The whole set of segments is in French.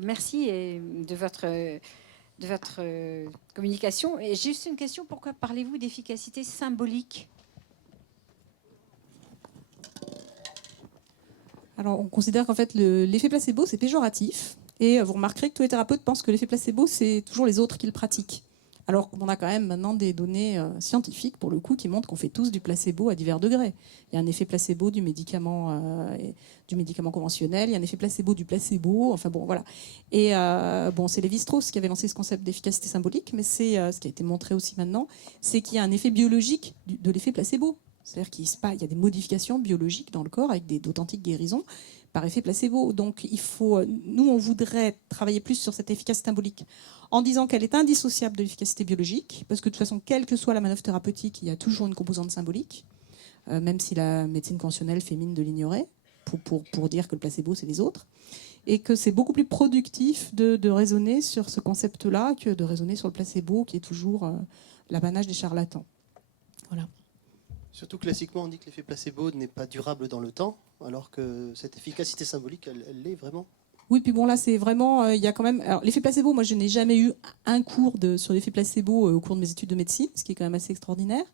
Merci de votre communication. Et juste une question, pourquoi parlez-vous d'efficacité symbolique? Alors, on considère qu'en fait, l'effet placebo, c'est péjoratif. Et vous remarquerez que tous les thérapeutes pensent que l'effet placebo, c'est toujours les autres qui le pratiquent. Alors qu'on a quand même maintenant des données scientifiques, pour le coup, qui montrent qu'on fait tous du placebo à divers degrés. Il y a un effet placebo du médicament conventionnel, il y a un effet placebo du placebo, enfin bon, voilà. Et c'est Lévi-Strauss qui avait lancé ce concept d'efficacité symbolique, mais c'est ce qui a été montré aussi maintenant, c'est qu'il y a un effet biologique de l'effet placebo. C'est-à-dire qu'il y a des modifications biologiques dans le corps avec d'authentiques guérisons par effet placebo. Donc, nous, on voudrait travailler plus sur cette efficacité symbolique en disant qu'elle est indissociable de l'efficacité biologique, parce que de toute façon, quelle que soit la manœuvre thérapeutique, il y a toujours une composante symbolique, même si la médecine conventionnelle fait mine de l'ignorer, pour dire que le placebo, c'est les autres, et que c'est beaucoup plus productif de raisonner sur ce concept-là que de raisonner sur le placebo, qui est toujours l'apanage des charlatans. Voilà. Surtout classiquement, on dit que l'effet placebo n'est pas durable dans le temps, alors que cette efficacité symbolique, elle l'est vraiment. Oui, puis bon, là, c'est vraiment, il y a quand même. Alors, l'effet placebo, moi, je n'ai jamais eu un cours sur l'effet placebo au cours de mes études de médecine, ce qui est quand même assez extraordinaire.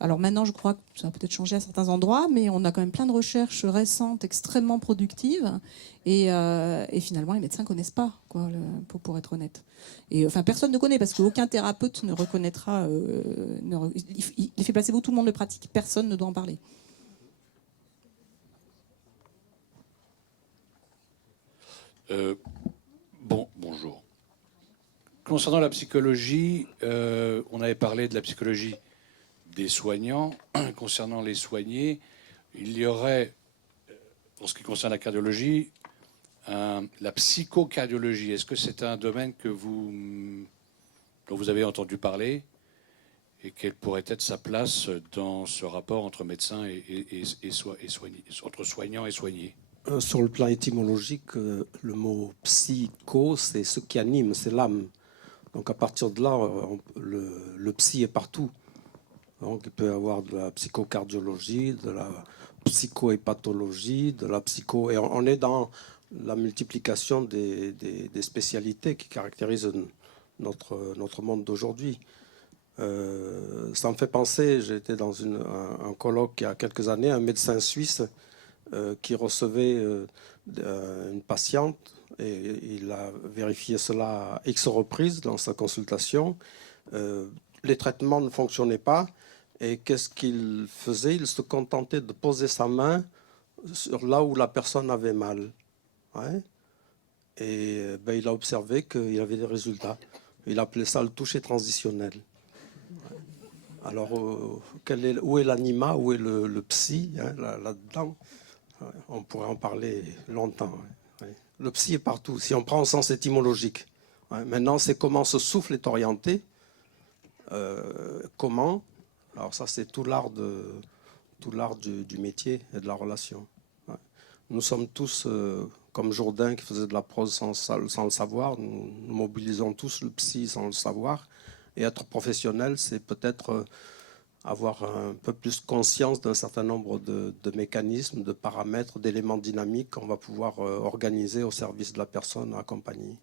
Alors maintenant, je crois que ça a peut-être changé à certains endroits, mais on a quand même plein de recherches récentes extrêmement productives, et finalement, les médecins ne connaissent pas, quoi, pour être honnête. Et enfin, personne ne connaît, parce qu'aucun thérapeute ne reconnaîtra. L'effet placebo, tout le monde le pratique, personne ne doit en parler. Bonjour. Concernant la psychologie, on avait parlé de la psychologie des soignants. Concernant les soignés, il y aurait, pour ce qui concerne la cardiologie, la psychocardiologie. Est-ce que c'est un domaine dont vous avez entendu parler, et quelle pourrait être sa place dans ce rapport entre médecins et soignés, entre soignants et soignés? Sur le plan étymologique, le mot psycho, c'est ce qui anime, c'est l'âme. Donc à partir de là, le psy est partout. Donc il peut y avoir de la psychocardiologie, de la psychohépatologie, de la psycho... Et on est dans la multiplication des spécialités qui caractérisent notre monde d'aujourd'hui. Ça me fait penser, j'étais dans un colloque il y a quelques années, un médecin suisse qui recevait une patiente, et il a vérifié cela à X reprises dans sa consultation. Les traitements ne fonctionnaient pas, et qu'est-ce qu'il faisait? Il se contentait de poser sa main sur là où la personne avait mal. Ouais. Et il a observé qu'il y avait des résultats. Il appelait ça le toucher transitionnel. Alors, où est l'anima, où est le psy, hein, là-dedans? On pourrait en parler longtemps. Ouais. Le psy est partout, si on prend au sens étymologique. Ouais. Maintenant, c'est comment ce souffle est orienté. Comment? Alors ça, c'est tout l'art du métier et de la relation. Ouais. Nous sommes tous, comme Jourdain qui faisait de la prose sans le savoir, nous mobilisons tous le psy sans le savoir. Et être professionnel, c'est peut-être avoir un peu plus conscience d'un certain nombre de mécanismes, de paramètres, d'éléments dynamiques qu'on va pouvoir organiser au service de la personne accompagnée.